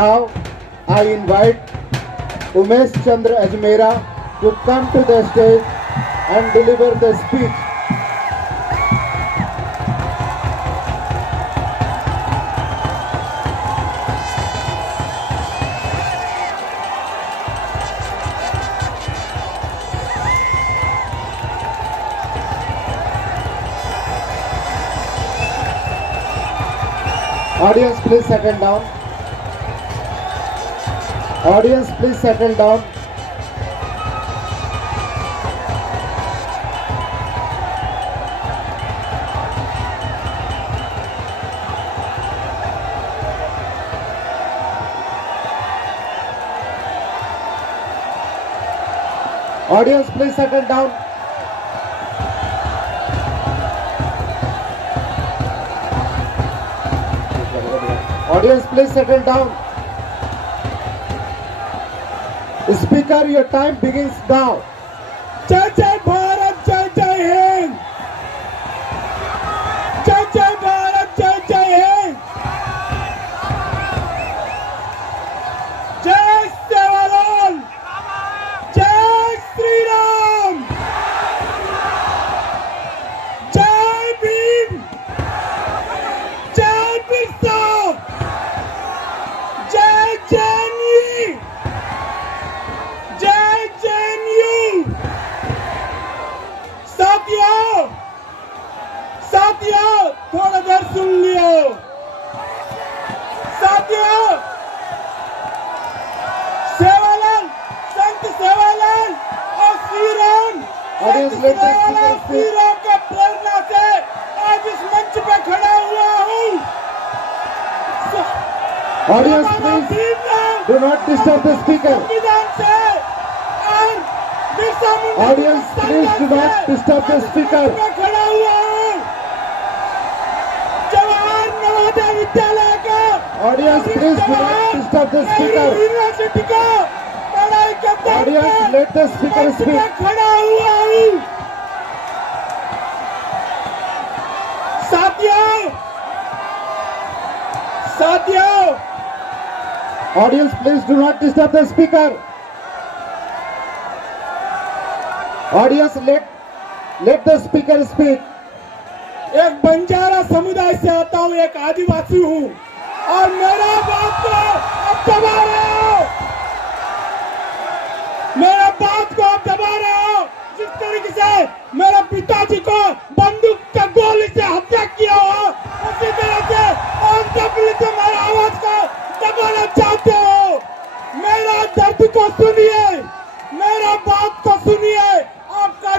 Now I invite Umesh Chandra Ajmera to come to the stage and deliver the speech. Audience, please settle down. Audience, please settle down. Audience, please settle down. Audience, please settle down. Speaker, your time begins now. जय जय भारत, जय जय हिंद। जय जय भारत, जय जय हिंद। जय सेवालाल, जय श्री राम, जय भीम, जय बिरसा, जय जैनी, जय जेएनयू। साथियों, साथियों, थोड़ा देर सुन लियो। साथियों, सेवालाल, संत सेवालाल और श्री राम, Audience, संत let us Sevalal speak. Shri Ram का प्रेरणा से आज इस मंच पे खड़ा हुआ हूँ। Audience, हमारा please Bhim Ram do not disturb the speaker. संविधान से और Birsa Munda Audience, please do not disturb the speaker. मैं खड़ा हुआ हूँ। जवाहर नवोदय विद्यालय का Audience, please do not disturb the speaker. University का पढ़ाई के दौर Audience, पे let the speaker मंच पे speak. खड़ा हुआ हूँ। साथियों, साथियों, Audience, please do not disturb the speaker. Audience, let the speaker speak. एक बंजारा समुदाय से आता हूँ, एक आदिवासी हूँ और मेरा बात को अब दबा रहे हो। मेरा बात को अब दबा रहे हो। जिस तरीके से मेरे पिताजी को बंदूक के गोली से हत्या किया हो, उसी तरह से और दबली से मेरी आवाज को दबाना चाहते हो। मेरा दर्द को सुनिए, मेरा बात को सुनिए। आपका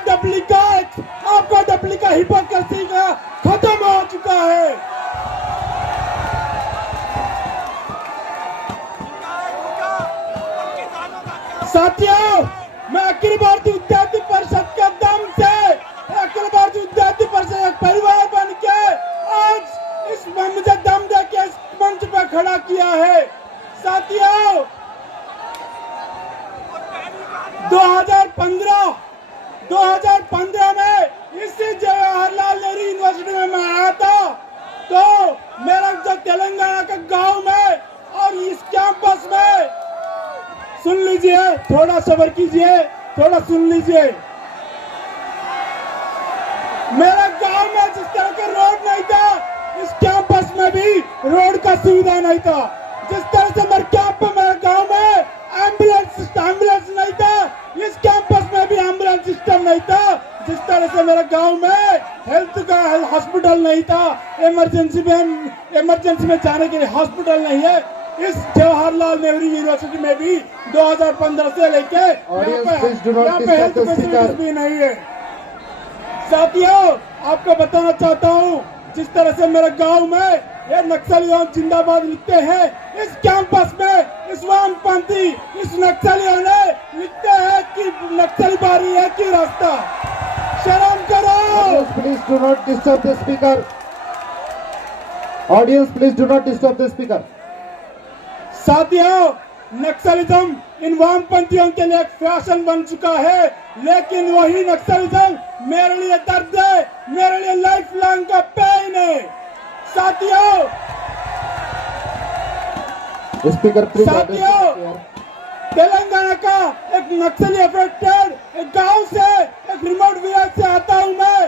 डबली का हिपोक्रेसी का खत्म हो चुका है। साथियों, मैं अखिल भारतीय विद्यार्थी परिषद के दम से अखिल भारतीय विद्यार्थी परिषद एक परिवार बन के आज इस मुझे दम दे के इस मंच पे खड़ा किया है। साथियों, 2015 में इसी जवाहरलाल नेहरू यूनिवर्सिटी में मैं आया था, तो मेरा जो तेलंगाना के गांव में और इस कैंपस में, सुन लीजिए, थोड़ा सब्र कीजिए, थोड़ा सुन लीजिए। मेरे गांव में जिस तरह का रोड नहीं था, इस कैंपस में भी रोड का सुविधा नहीं था। जिस तरह से मेरे गांव में एम्बुलेंस नहीं था, इस कैंपस में भी एम्बुलेंस सिस्टम नहीं था। जिस तरह से मेरे गांव में हेल्थ हॉस्पिटल नहीं था, इमरजेंसी में जाने के लिए हॉस्पिटल नहीं है, इस जवाहरलाल नेहरू यूनिवर्सिटी में भी 2015 से लेके यहाँ पे हेल्थ फैसिलिटीज भी नहीं है। साथियों, आपको बताना चाहता हूँ, जिस तरह से मेरे गांव में ये नक्सलियों जिंदाबाद लिखते हैं, इस कैंपस में इस वामपंथी इस नक्सलियों ने लिखते हैं कि नक्सली बारी है कि रास्ता। शर्म करो। Audience, please do not disturb the speaker. Audience, please do not disturb the speaker. साथियों, नक्सलिज्म इन वामपंथियों के लिए एक फैशन बन चुका है, लेकिन वही नक्सलिज्म मेरे लिए दर्द है, मेरे लिए लाइफ लॉन्ग का पेन है। साथियों, Speaker, please address the साथियों, chair. तेलंगाना का एक नक्सली अफेक्टेड एक गांव से, एक रिमोट विलेज से आता हूं मैं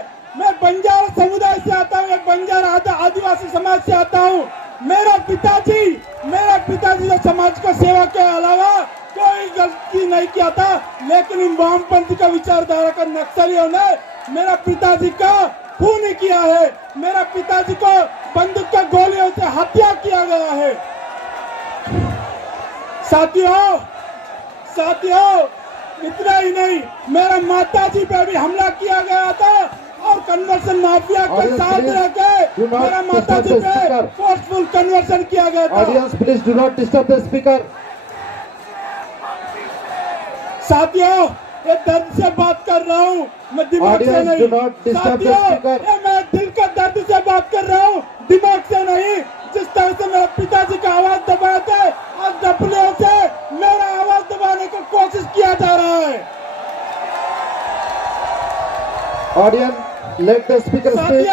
बंजारा समुदाय से आता हूं, एक बंजारा आदिवासी समाज से आता हूं। मेरा पिताजी जो समाज को सेवा के अलावा कोई गलती नहीं किया था, लेकिन इन वामपंथी का विचारधारा का नक्सलियों ने मेरा पिताजी का खून किया है। मेरा पिताजी को बंदूक के गोलियों से हत्या किया गया है। साथियों, इतना ही नहीं, मेरा माताजी पे भी हमला किया गया था और कन्वर्सन माफिया के साथ रहकर मेरा माताजी पे फोर्सफुल कन्वर्सन किया गया था। Audience, please do not disturb the speaker. साथियों, ये दर्द से बात कर रहा हूँ, मैं दिमाग से Audience, नहीं। do not disturb the साथियों, speaker. ये मैं दिल का दर्द से बात कर रहा हूँ, दिमाग से नहीं। जिस तरह से मेरे पिताजी का आवाज दबाया था, आज डपलियों से मेरा आवाज दबाने की कोशिश किया जा रहा है। Audience, let the speaker speak.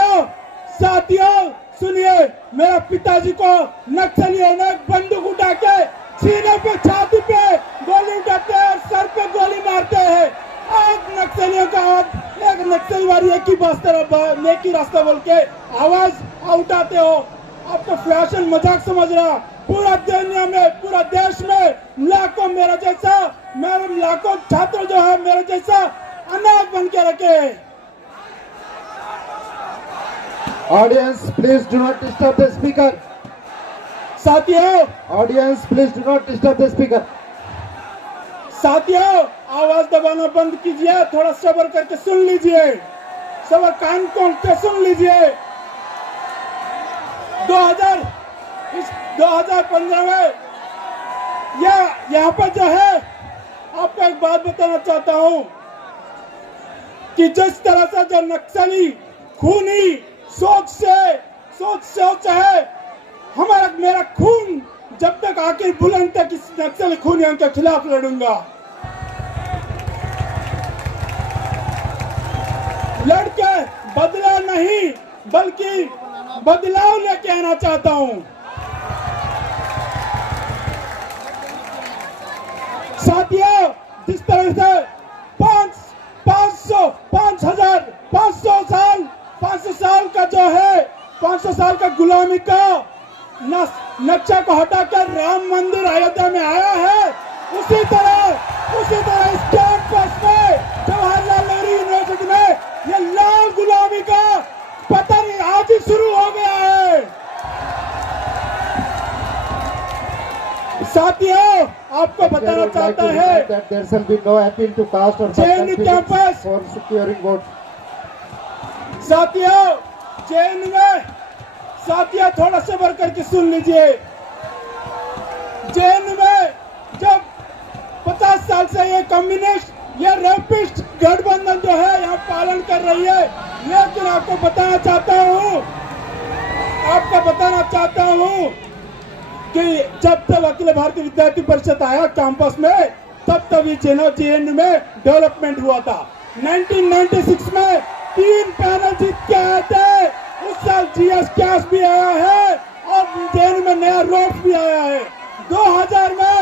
साथियों, सुनिए, मेरा पिताजी को नक्सलियों ने बंदूक उठा के सीने पे, छाती पे गोली उठाते हैं और सर पे गोली मारते हैं। आप नक्सलियों का एक नक्सलवादी एक ही रास्ता बोल के आवाज उठाते हो। आपको फैशन मजाक समझ रहा। पूरा दुनिया में, पूरा देश में लाखों छात्र जो है मेरे जैसा अनाथ बन के रखे हैं। Audience, please do not disturb the speaker. साथियों, Audience, please do not disturb the speaker. साथियों, आवाज दबाना बंद कीजिए, थोड़ा सब्र करके सुन लीजिए, सब्र कान खोल के सुन लीजिए। 2015 में यहाँ पर जो है, आपको एक बात बताना चाहता हूँ कि जिस तरह से जो नक्सली खूनी सोच है, मेरा खून जब तक आखिर बुलंद तक इस नक्सली खूनियों के खिलाफ लड़ूंगा। लड़के बदला नहीं, बल्कि बदलाव लेके आना चाहता हूं। साथियों, जिस तरह से 500 साल का जो है, 500 साल का गुलामी का नक्शा को हटाकर राम मंदिर अयोध्या में आया है, उसी तरह इस कैंपस में जवाहरलाल नेहरू यूनिवर्सिटी में ये लाल गुलामी का पतन आज ही शुरू हो गया है। साथियों, आपको बताना चाहता है, there shall be no appeal to caste or JNU campus for securing vote. साथियों, JNU में, साथियों थोड़ा सब्र करके सुन लीजिए। JNU में जब 50 साल से ये कम्युनिस्ट, ये रेपिस्ट गठबंधन जो है यहाँ पालन कर रही है, लेकिन आपको बताना चाहता हूँ कि जब तक अखिल भारतीय विद्यार्थी परिषद आया कैंपस में, तब ये JNU में डेवलपमेंट हुआ था। 1996 में 3 पैनल जीत के आए थे। उस साल GS कैश भी आया है और JNU में नया रोड भी आया है। 2000 में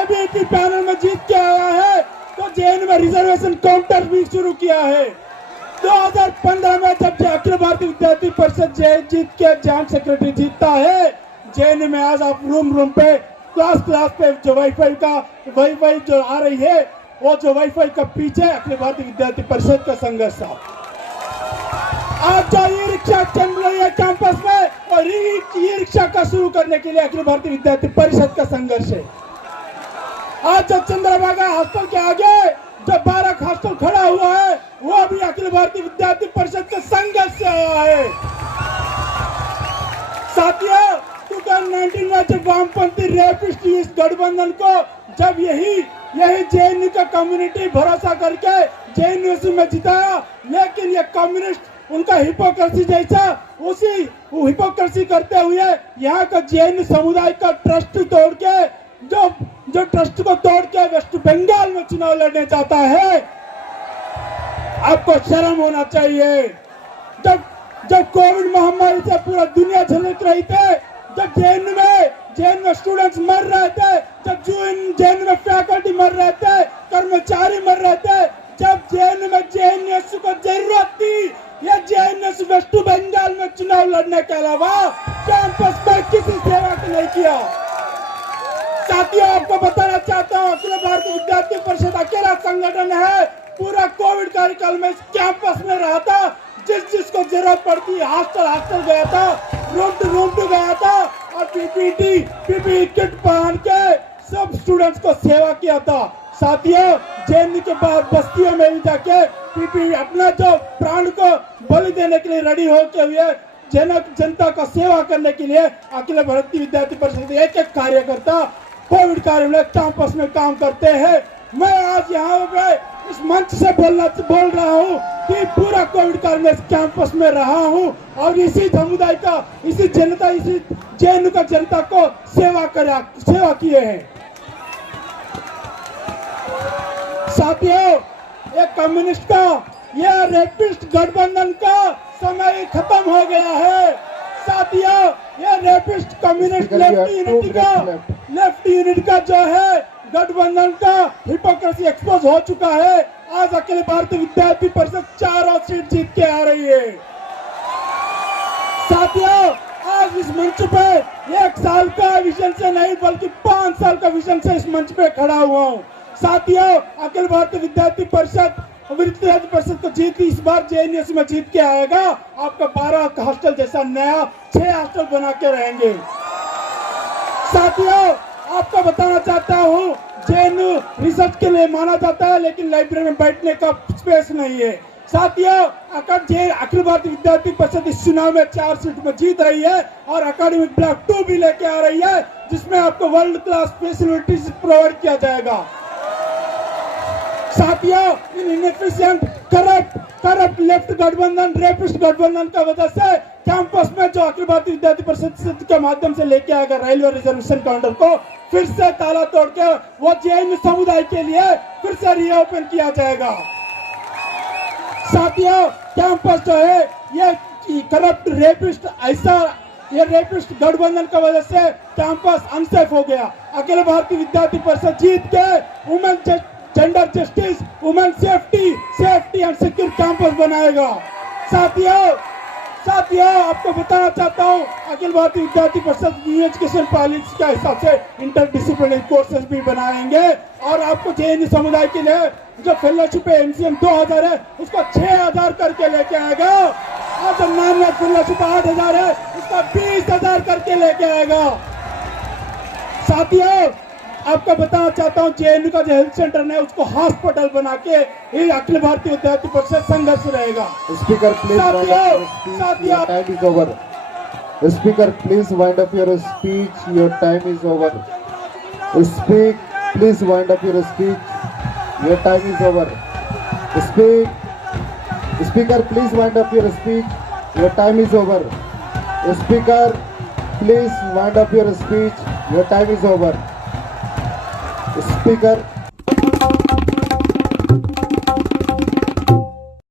ABET पैनल में जीत के आया है, तो JNU में रिजर्वेशन काउंटर भी शुरू किया है। 2015 में जब अखिल भारतीय विद्यार्थी परिषद जीत के जॉइंट सेक्रेटरी जीतता है, JNU में आज आप रूम पे क्लास पे जो वाईफाई जो आ रही है, वो जो वाईफाई का पीछे अखिल भारतीय विद्यार्थी परिषद का संघर्ष था। आज जो ई रिक्शा चल रही है कैंपस में, और ई रिक्शा का शुरू करने के लिए अखिल भारतीय विद्यार्थी परिषद का संघर्ष है। आज जो चंद्रभागा हॉस्टल के आगे जो बारक हॉस्टल खड़ा हुआ है, वो भी अखिल भारतीय विद्यार्थी परिषद के संघर्ष से आया है। साथियों, 2019 में जब वामपंथी रेपिस्ट इस गठबंधन को, जब यही JNU का कम्युनिटी भरोसा करके JNU में जिताया, लेकिन ये कम्युनिस्ट उनका हिपोक्रेसी जैसा उसी हिपोक्रेसी करते हुए यहाँ का JNU समुदाय का ट्रस्ट तोड़ के, जो ट्रस्ट को तोड़ के वेस्ट बंगाल में चुनाव लड़ने चाहता है। आपको शर्म होना चाहिए। जब कोविड महामारी से पूरा दुनिया झलक रही थी, जब जेएनयू में स्टूडेंट्स मर रहे थे, जब जेएनयू में फैकल्टी मर रहे थे, कर्मचारी मर रहे थे, जब जेएनयू में जेएनयू को जरूरत थी, या जेएनयू वेस्ट बंगाल में चुनाव लड़ने के अलावा कैंपस में किसी सेवा को नहीं किया। साथियों, आपको बताना चाहता हूँ, अखिल भारतीय विद्यार्थी परिषद अकेला संगठन है पूरा कोविड कार्यकाल में इस कैंपस में रहा था। जिसको जरूरत पड़ती हॉस्टल गया था, रूम टू गया था, और पीपीई किट पहन के सब स्टूडेंट्स को सेवा किया था। साथियों, जेएनयू के बाद बस्तियों में भी जाके पीपीई अपना जो प्राण को बलि देने के लिए रेडी होके हुए जनता का सेवा करने के लिए अखिल भारतीय विद्यार्थी परिषद के एक कार्यकर्ता कोविड काल में कैंपस में काम करते हैं। मैं आज यहाँ पे इस मंच से बोल रहा हूँ कि पूरा कोविड काल में इस कैंपस में रहा हूँ और इसी समुदाय का, इसी जेएनयू का जनता को सेवा किए हैं। साथियों, एक कम्युनिस्ट का, यह रेपिस्ट गठबंधन का समय खत्म हो गया है। साथियों, यह रेपिस्ट कम्युनिस्ट लेफ्ट यूनिट का जो है गठबंधन का हिपोक्रेसी एक्सपोज हो चुका है। आज अखिल भारतीय विद्यार्थी परिषद 4 सीट जीत के आ रही है। साथियों, आज इस मंच पे 1 साल का विजन से नहीं बल्कि 5 साल का विजन से इस मंच पे खड़ा हुआ हूँ। साथियों, अखिल भारतीय विद्यार्थी परिषद को जीत इस बार जेएनयू में जीत के आएगा। आपका 12 हॉस्टल जैसा नया 6 हॉस्टल बना के रहेंगे। साथियों, आपको बताना चाहता हूँ, जेएनयू रिसर्च के लिए माना जाता है लेकिन लाइब्रेरी में बैठने का स्पेस नहीं है। साथियों, अखिल भारतीय विद्यार्थी परिषद इस चुनाव में 4 सीट में जीत रही है और अकेडमिक ब्लॉक 2 भी लेके आ रही है, जिसमें आपको वर्ल्ड क्लास फैसिलिटीज प्रोवाइड किया जाएगा। साथियों, इन इनएफिशिएंट करप्ट लेफ्ट गठबंधन, रेपिस्ट गठबंधन का वजह से कैंपस में जो अखिल भारतीय विद्यार्थी परिषद के माध्यम से लेके आएगा रेलवे रिजर्वेशन काउंटर को फिर से ताला तोड़ के वो जेएनयू समुदाय के लिए फिर से रीओपन किया जाएगा। साथियों, कैंपस जो है ये करप्ट रेपिस्ट गठबंधन की वजह से कैंपस अनसेफ हो गया। अखिल भारतीय विद्यार्थी परिषद जीत के women gender justice, women safety and secure campus बनाएगा। साथियों, आपको बताना चाहता हूँ, अखिल भारतीय विद्यार्थी परिषद न्यू एजुकेशन पॉलिसी के हिसाब से इंटरडिसिप्लिनरी कोर्सेज भी बनाएंगे और आपको जेएनयू समुदाय के लिए जो फेलोशिप एमसीएम 2000 है उसको 6000 करके लेके आएगा। और जो नॉन फेलोशिप 8000 है उसका 20000 करके लेके आएगा। साथियों, आपको बताना चाहता हूँ, जेएनयू का जो हेल्थ सेंटर है उसको हॉस्पिटल बना के ये अखिल भारतीय विद्यार्थी परिषद संघर्ष रहेगा। Speaker please time is over. Speaker please wind up your speech, your time is over. Speak please wind up your speech, your time is over. Speaker please wind up your speech, your time is over. Speaker please wind up your speech, your time is over. Speaker